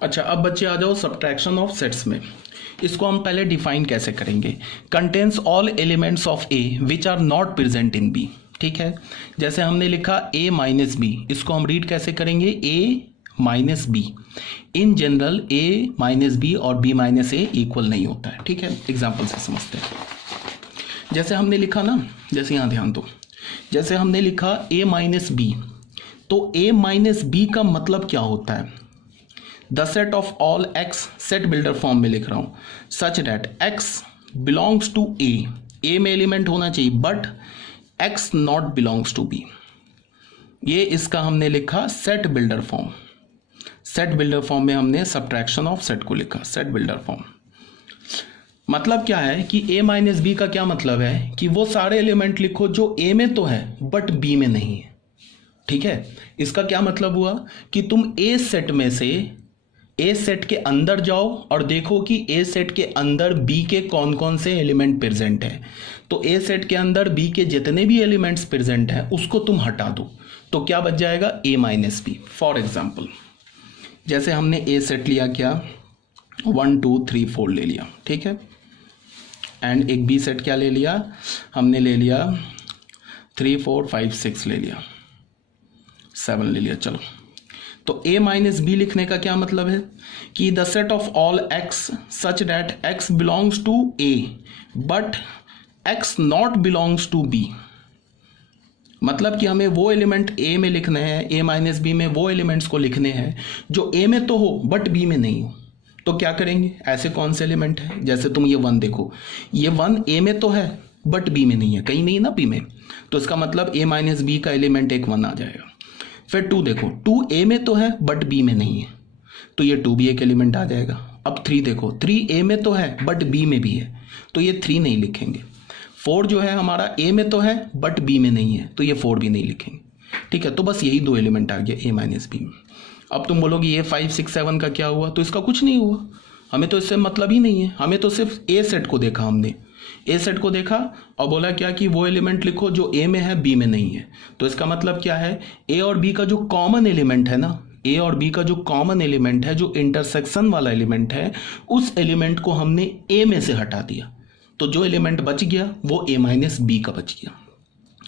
अच्छा, अब बच्चे आ जाओ सब्ट्रैक्शन ऑफ सेट्स में। इसको हम पहले डिफाइन कैसे करेंगे। Contains all elements of A which are not present in B. ठीक है, जैसे हमने लिखा ए माइनस बी, इसको हम रीड कैसे करेंगे, A minus B. In general A minus B और बी माइनस ए इक्वल नहीं होता है। ठीक है, एग्जाम्पल से समझते हैं। जैसे हमने लिखा ना, जैसे यहाँ ध्यान दो, जैसे हमने लिखा ए माइनस बी, तो ए माइनस बी का मतलब क्या होता है, the set of all X, set builder form में लिख रहा हूं, such that X belongs to A में एलिमेंट होना चाहिए but X not belongs to B. ये इसका हमने लिखा set builder form. Set builder form में हमने सब्ट्रैक्शन ऑफ सेट को लिखा, सेट बिल्डर फॉर्म। मतलब क्या है कि ए माइनस बी का क्या मतलब है कि वो सारे एलिमेंट लिखो जो ए में तो है बट बी में नहीं है। ठीक है, इसका क्या मतलब हुआ कि तुम ए सेट में से ए सेट के अंदर जाओ और देखो कि ए सेट के अंदर बी के कौन कौन से एलिमेंट प्रेजेंट है। तो ए सेट के अंदर बी के जितने भी एलिमेंट्स प्रेजेंट हैं उसको तुम हटा दो, तो क्या बच जाएगा, ए माइनस बी। फॉर एग्जाम्पल, जैसे हमने ए सेट लिया, क्या 1 2 3 4 ले लिया, ठीक है, एंड एक बी सेट क्या ले लिया, हमने ले लिया 3 4 5 6 ले लिया, 7 ले लिया। चलो, तो a माइनस बी लिखने का क्या मतलब है कि the set of all x such that x belongs to a but x not belongs to b। मतलब कि हमें वो एलिमेंट a में लिखने हैं, a माइनस बी में वो एलिमेंट्स को लिखने हैं जो a में तो हो बट b में नहीं हो। तो क्या करेंगे, ऐसे कौन से एलिमेंट है, जैसे तुम ये 1 देखो, ये 1 a में तो है बट b में नहीं है, कहीं नहीं ना b में, तो इसका मतलब a माइनस बी का एलिमेंट एक 1 आ जाएगा। फिर 2 देखो, 2 ए में तो है बट बी में नहीं है, तो ये 2 भी एक एलिमेंट आ जाएगा। अब 3 देखो, 3 ए में तो है बट बी में भी है, तो ये 3 नहीं लिखेंगे। 4 जो है हमारा ए में तो है बट बी में नहीं है, तो ये 4 भी नहीं लिखेंगे। ठीक है, तो बस यही 2 एलिमेंट आ गया ए माइनस बी में। अब तुम बोलोगे ये 5 6 7 का क्या हुआ, तो इसका कुछ नहीं हुआ, हमें तो इससे मतलब ही नहीं है, हमें तो सिर्फ ए सेट को देखा, हमने ए सेट को देखा और बोला क्या कि वो एलिमेंट लिखो जो ए में है बी में नहीं है। तो इसका मतलब क्या है, ए और बी का जो कॉमन एलिमेंट है ना, ए और बी का जो कॉमन एलिमेंट है, जो इंटरसेक्शन वाला एलिमेंट है, उस एलिमेंट को हमने ए में से हटा दिया, तो जो एलिमेंट बच गया वो ए माइनस बी का बच गया।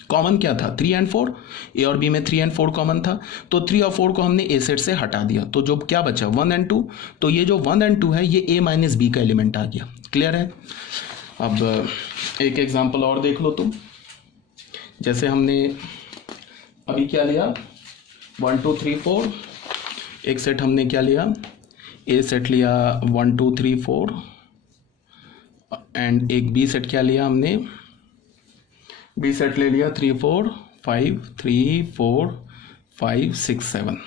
कॉमन क्या था, 3 एंड 4, ए और बी में 3 एंड 4 कॉमन था, तो 3 और 4 को हमने ए सेट से हटा दिया, तो जो क्या बचा 1 एंड 2, तो ये जो 1 एंड 2 है ये ए माइनस बी का एलिमेंट आ गया। क्लियर है। अब एक एग्जांपल और देख लो तुम, जैसे हमने अभी क्या लिया 1 2 3 4, एक सेट हमने क्या लिया, ए सेट लिया 1 2 3 4 एंड एक बी सेट क्या लिया हमने, बी सेट ले लिया 3 4 5 3 4 5 6 7।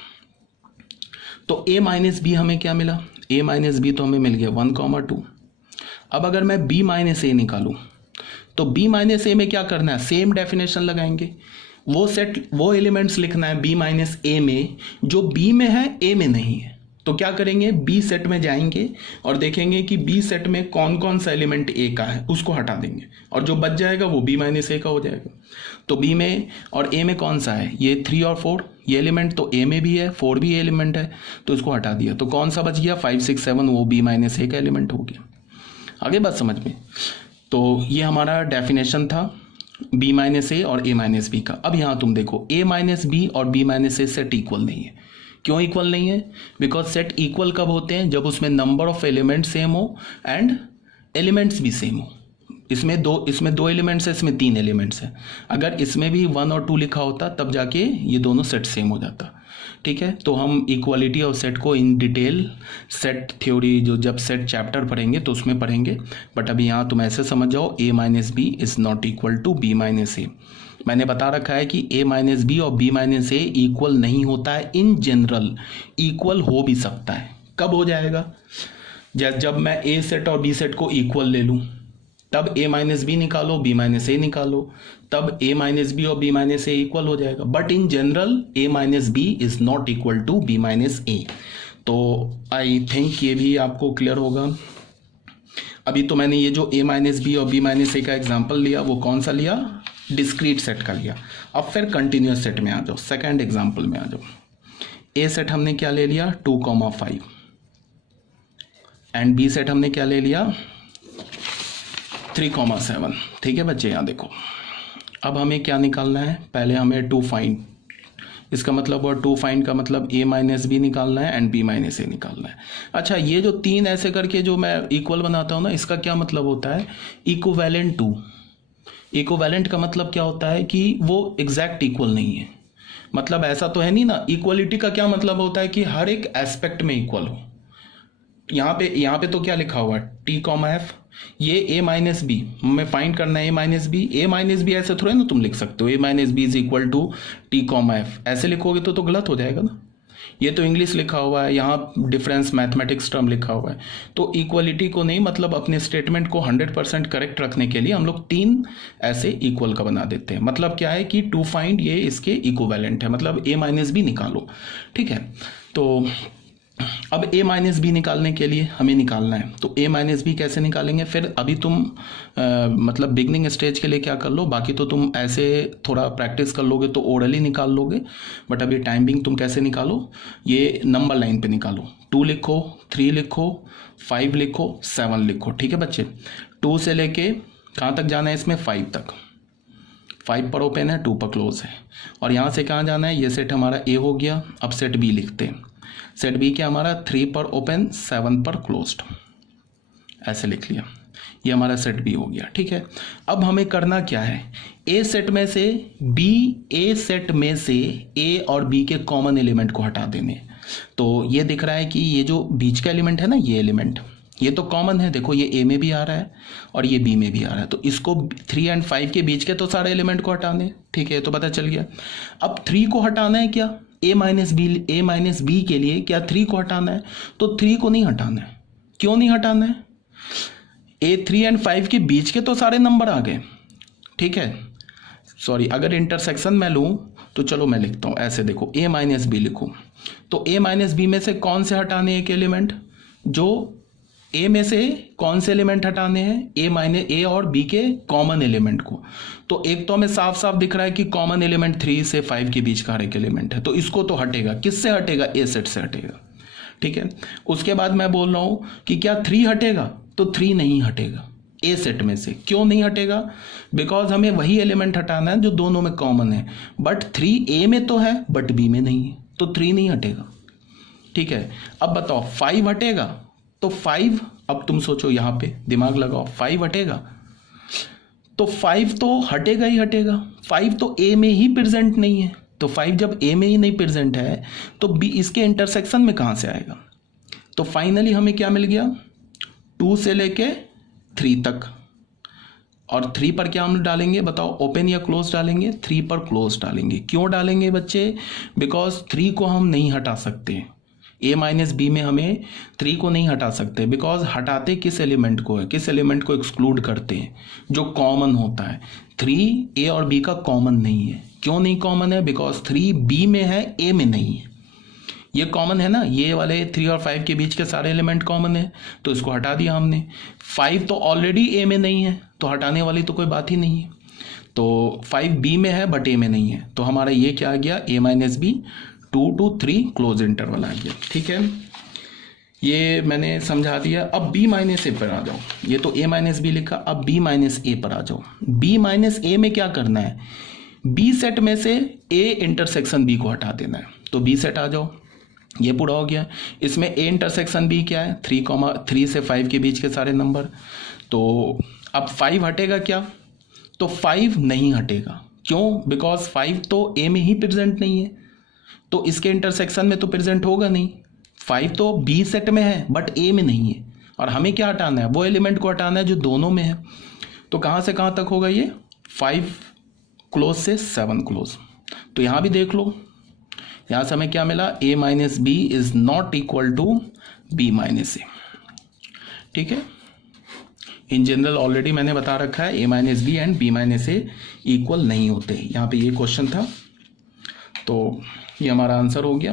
तो ए माइनस बी हमें क्या मिला, ए माइनस बी तो हमें मिल गया 1 2। अब अगर मैं b माइनस ए निकालूं तो b माइनस ए में क्या करना है, सेम डेफिनेशन लगाएंगे, वो सेट वो एलिमेंट्स लिखना है b माइनस ए में जो b में है a में नहीं है। तो क्या करेंगे, b सेट में जाएंगे और देखेंगे कि b सेट में कौन कौन सा एलिमेंट a का है, उसको हटा देंगे और जो बच जाएगा वो b माइनस ए का हो जाएगा। तो b में और a में कौन सा है, ये 3 और 4, ये एलिमेंट तो a में भी है, 4 भी एलिमेंट है, तो इसको हटा दिया, तो कौन सा बच गया 5 6 7, वो b माइनस ए का एलिमेंट हो गया। आगे बात समझ में। तो ये हमारा डेफिनेशन था b माइनस ए और a माइनस बी का। अब यहाँ तुम देखो a माइनस बी और b माइनस ए सेट इक्वल नहीं है। क्यों इक्वल नहीं है, बिकॉज सेट इक्वल कब होते हैं, जब उसमें नंबर ऑफ एलिमेंट सेम हो एंड एलिमेंट्स भी सेम हो। इसमें दो एलिमेंट्स है, इसमें 3 एलिमेंट्स है। अगर इसमें भी 1 और 2 लिखा होता तब जाके ये दोनों सेट सेम हो जाता। ठीक है, तो हम इक्वालिटी ऑफ सेट को इन डिटेल सेट थ्योरी जो जब सेट चैप्टर पढ़ेंगे तो उसमें पढ़ेंगे, बट अभी यहाँ तुम ऐसे समझ जाओ a minus B is not equal to b minus A. मैंने बता रखा है कि a माइनस बी और b माइनस ए इक्वल नहीं होता है, इन जनरल इक्वल हो भी सकता है। कब हो जाएगा, जब मैं a सेट और b सेट को इक्वल ले लूँ, तब a माइनस बी निकालो b माइनस ए निकालो, तब a माइनस बी और b माइनस ए इक्वल हो जाएगा। But in general a minus B is not equal to b minus A. तो आई थिंक ये भी आपको क्लियर होगा। अभी तो मैंने ये जो a माइनस बी और b माइनस ए का एग्जाम्पल लिया वो कौन सा लिया, डिस्क्रीट सेट का लिया। अब फिर कंटिन्यूस सेट में आ जाओ, सेकेंड एग्जाम्पल में आ जाओ। ए सेट हमने क्या ले लिया 2 5, एंड बी सेट हमने क्या ले लिया 3,7। ठीक है बच्चे, यहाँ देखो अब हमें क्या निकालना है, पहले हमें टू फाइंड, इसका मतलब और टू फाइंड का मतलब a माइनस बी निकालना है एंड b माइनस ए निकालना है। अच्छा, ये जो तीन ऐसे करके जो मैं इक्वल बनाता हूँ ना, इसका क्या मतलब होता है, इक्विवेलेंट टू। इक्विवेलेंट का मतलब क्या होता है कि वो एग्जैक्ट इक्वल नहीं है, मतलब ऐसा तो है नहीं ना। इक्वलिटी का क्या मतलब होता है कि हर एक एस्पेक्ट में इक्वल हो। यहाँ पे तो क्या लिखा हुआ है t कॉमा एफ, ये a माइनस बी हमें फाइंड करना है, a माइनस बी ऐसे थोड़े ना तुम लिख सकते हो a minus B is equal to T comma F, ऐसे लिखोगे तो गलत हो जाएगा ना। ये तो इंग्लिश लिखा हुआ है, यहाँ डिफरेंस मैथमेटिक्स टर्म लिखा हुआ है। तो इक्वलिटी को नहीं, मतलब अपने स्टेटमेंट को 100% करेक्ट रखने के लिए हम लोग तीन ऐसे इक्वल का बना देते हैं। मतलब क्या है कि टू फाइंड ये इसके इक्विवेलेंट है, मतलब a माइनस बी निकालो। ठीक है, तो अब a माइनस बी निकालने के लिए हमें निकालना है, तो a माइनस बी कैसे निकालेंगे। फिर अभी तुम मतलब बिगनिंग स्टेज के लिए क्या कर लो, बाकी तो तुम ऐसे थोड़ा प्रैक्टिस कर लोगे तो ओरली निकाल लोगे, बट अभी टाइम बिंग तुम कैसे निकालो, ये नंबर लाइन पे निकालो। 2 लिखो, 3 लिखो, 5 लिखो, 7 लिखो। ठीक है बच्चे, 2 से लेके कहाँ तक जाना है इसमें, 5 तक। 5 पर ओपन है, 2 पर क्लोज है, और यहाँ से कहाँ जाना है, ये सेट हमारा ए हो गया। अब सेट बी लिखते हैं, सेट बी क्या हमारा 3 पर ओपन 7 पर क्लोज्ड, ऐसे लिख लिया, ये हमारा सेट बी हो गया। ठीक है, अब हमें करना क्या है, ए सेट में से ए और बी के कॉमन एलिमेंट को हटा देने। तो ये दिख रहा है कि ये जो बीच का एलिमेंट है ना, ये एलिमेंट ये तो कॉमन है, देखो ये ए में भी आ रहा है और ये बी में भी आ रहा है, तो इसको 3 और 5 के बीच के तो सारे एलिमेंट को हटाने। ठीक है, तो पता चल गया। अब 3 को हटाना है क्या, a माइनस बी के लिए क्या 3 को हटाना है, तो 3 को नहीं हटाना है। क्यों नहीं हटाना है, a 3 और 5 के बीच के तो सारे नंबर आ गए। ठीक है, सॉरी, अगर इंटरसेक्शन मैं लूँ तो चलो मैं लिखता हूँ ऐसे, देखो a माइनस बी लिखूँ, तो a माइनस बी में से कौन से हटाने एक एलिमेंट, जो ए में से कौन से एलिमेंट हटाने हैं, ए और बी के कॉमन एलिमेंट को। तो एक तो हमें साफ साफ दिख रहा है कि कॉमन एलिमेंट 3 से 5 के बीच का हर एक एलिमेंट है, तो इसको तो हटेगा। किससे हटेगा, ए सेट से हटेगा। ठीक है, उसके बाद मैं बोल रहा हूं कि क्या 3 हटेगा, तो 3 नहीं हटेगा ए सेट में से। क्यों नहीं हटेगा, बिकॉज हमें वही एलिमेंट हटाना है जो दोनों में कॉमन है, बट 3 ए में तो है बट बी में नहीं है, तो 3 नहीं हटेगा। ठीक है, अब बताओ 5 हटेगा, तो 5, अब तुम सोचो, यहां पे दिमाग लगाओ, 5 हटेगा, तो 5 तो हटेगा ही हटेगा। 5 तो ए में ही प्रेजेंट नहीं है, तो 5 जब ए में ही नहीं प्रेजेंट है तो बी इसके इंटरसेक्शन में कहां से आएगा। तो फाइनली हमें क्या मिल गया, 2 से लेके 3 तक, और 3 पर क्या हम डालेंगे बताओ, ओपन या क्लोज डालेंगे, 3 पर क्लोज डालेंगे। क्यों डालेंगे बच्चे, बिकॉज 3 को हम नहीं हटा सकते, a माइनस बी में हमें 3 को नहीं हटा सकते, बिकॉज हटाते किस एलिमेंट को है, किस एलिमेंट को एक्सक्लूड करते हैं, जो कॉमन होता है। 3 a और b का कॉमन नहीं है। क्यों नहीं कॉमन है, बिकॉज 3 b में है, a में नहीं है। ये कॉमन है ना, ये वाले 3 और 5 के बीच के सारे एलिमेंट कॉमन है, तो इसको हटा दिया हमने। 5 तो ऑलरेडी a में नहीं है, तो हटाने वाली तो कोई बात ही नहीं है। तो 5 b में है बट a में नहीं है, तो हमारा ये क्या आ गया, a minus B 2 to 3 close interval आ गया। ठीक है, ये मैंने समझा दिया। अब b माइनस ए पर आ जाओ, ये तो a माइनस बी लिखा, अब b माइनस ए पर आ जाओ। b माइनस ए में क्या करना है, b सेट में से a इंटरसेक्शन b को हटा देना है, तो b सेट आ जाओ, ये पूरा हो गया। इसमें a इंटरसेक्शन b क्या है, 3 से 5 के बीच के सारे नंबर। तो अब 5 हटेगा क्या, तो 5 नहीं हटेगा। क्यों, बिकॉज 5 तो a में ही प्रेजेंट नहीं है, तो इसके इंटरसेक्शन में तो प्रेजेंट होगा नहीं। 5 तो बी सेट में है बट ए में नहीं है, और हमें क्या हटाना है, वो एलिमेंट को हटाना है जो दोनों में है। तो कहाँ से कहाँ तक होगा ये, 5 क्लोज से 7 क्लोज। तो यहाँ भी देख लो, यहाँ से हमें क्या मिला, a minus B is not equal to b minus A. ठीक है, इन जनरल ऑलरेडी मैंने बता रखा है a minus B and b minus A equal नहीं होते। यहाँ पे ये क्वेश्चन था, तो ये हमारा आंसर हो गया।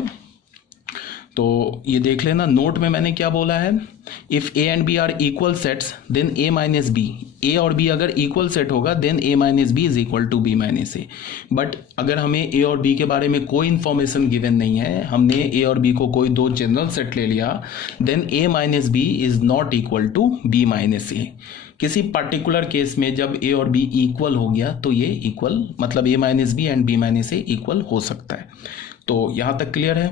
तो ये देख लेना, नोट में मैंने क्या बोला है, if A and B are equal sets then A minus B, A और बी अगर इक्वल सेट होगा then A minus B is equal to B minus A. But अगर हमें ए और बी के बारे में कोई इन्फॉर्मेशन गिवन नहीं है, हमने ए और बी को कोई दो जनरल सेट ले लिया, then A minus B is not equal to B minus A. किसी पर्टिकुलर केस में जब ए और बी इक्वल हो गया तो ये इक्वल, मतलब A minus B and B minus A equal हो सकता है। तो यहाँ तक क्लियर है।